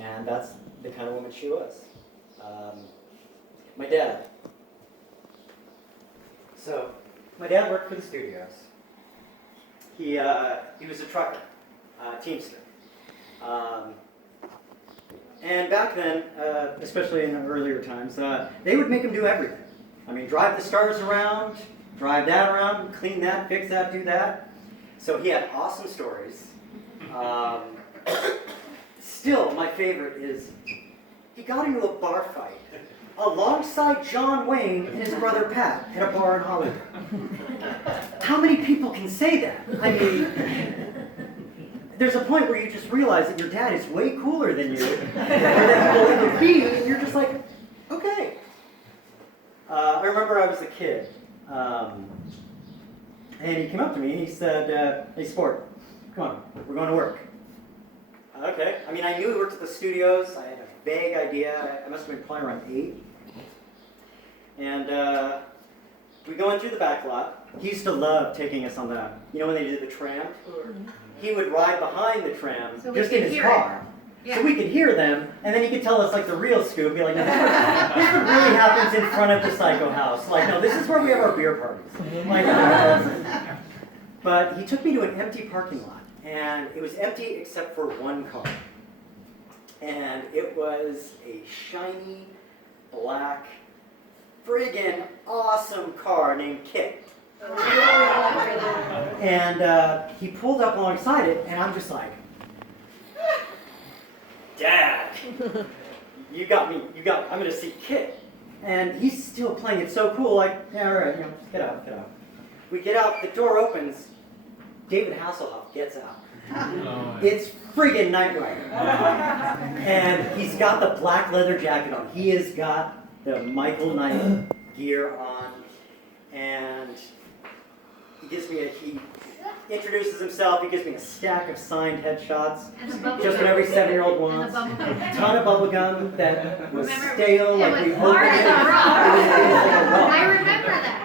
And that's the kind of woman she was. My dad. So, my dad worked for the studios. He was a trucker, teamster. And back then, especially in the earlier times, they would make him do everything. I mean, drive the stars around, drive that around, clean that, fix that, do that. So he had awesome stories. Still, my favorite is he got into a bar fight alongside John Wayne and his brother Pat at a bar in Hollywood. How many people can say that? I mean, there's a point where you just realize that your dad is way cooler than you, or that he will ever be, and you're just like, okay. I remember I was a kid, and he came up to me and he said, hey, sport, come on, we're going to work. Okay. I mean, I knew he worked at the studios. I had a vague idea. I must have been probably around 8. And we go in through the back lot. He used to love taking us on the, you know when they did the tram? He would ride behind the tram just in his car. Yeah. So we could hear them, and then he could tell us like the real scoop, be like, no, this is what really happens in front of the Psycho House. Like, no, this is where we have our beer parties. Like, but he took me to an empty parking lot. And it was empty except for one car. And it was a shiny, black, friggin' awesome car named Kit. And he pulled up alongside it, and I'm just like, Dad, you got me, I'm gonna see Kit. And he's still playing it so cool, like, yeah, all right, just get out. We get out, the door opens, David Hasselhoff gets out. It's friggin' Knight Rider. And he's got the black leather jacket on. He has got the Michael Knight gear on. And he introduces himself. He gives me a stack of signed headshots. Just what every 7-year-old wants. A ton of bubble gum that was stale. Like we opened it. I remember that.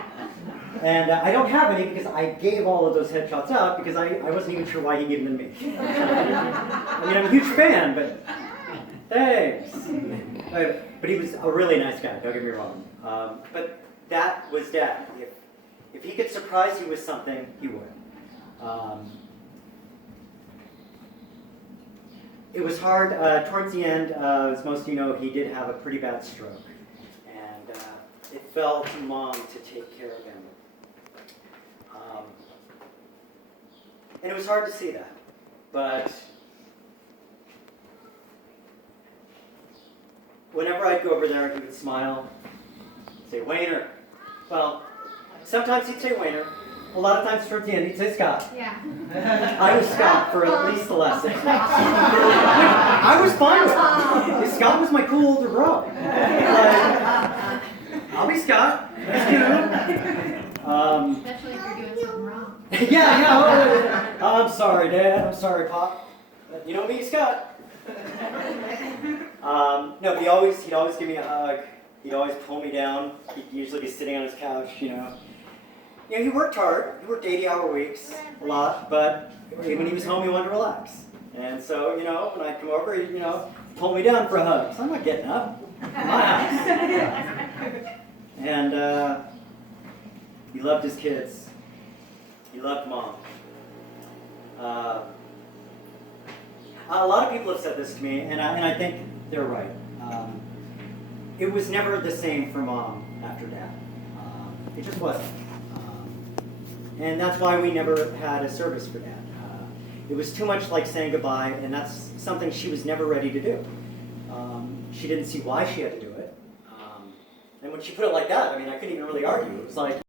And I don't have any because I gave all of those headshots out because I wasn't even sure why he gave them to me. I mean, I'm a huge fan, but thanks. But he was a really nice guy, don't get me wrong. But that was Dad. If he could surprise you with something, he would. It was hard. Towards the end, as most of you know, he did have a pretty bad stroke. And it fell to Mom to take care of him. And it was hard to see that, but whenever I'd go over there, he would smile, say, Wayner. Well, sometimes he'd say Wayner. A lot of times towards the end, he'd say Scott. Yeah. I was Scott for at least the last 6 months. I was fine with it. Scott was my cool older bro. Like, I'll be Scott. Let's do it. Especially if you're doing something wrong. Yeah. I'm sorry, Dad. I'm sorry, Pop. You know me, Scott. No, but he'd always give me a hug. He'd always pull me down. He'd usually be sitting on his couch, you know. You know, he worked hard. He worked 80-hour weeks, a lot. But when he was home, he wanted to relax. And so, you know, when I'd come over, he'd, pull me down for a hug. So I'm not getting up. My house. And he loved his kids. He loved Mom. A lot of people have said this to me, and I think they're right. It was never the same for Mom after Dad. It just wasn't. And that's why we never had a service for Dad. It was too much like saying goodbye, and that's something she was never ready to do. She didn't see why she had to do it. And when she put it like that, I mean, I couldn't even really argue. It was like,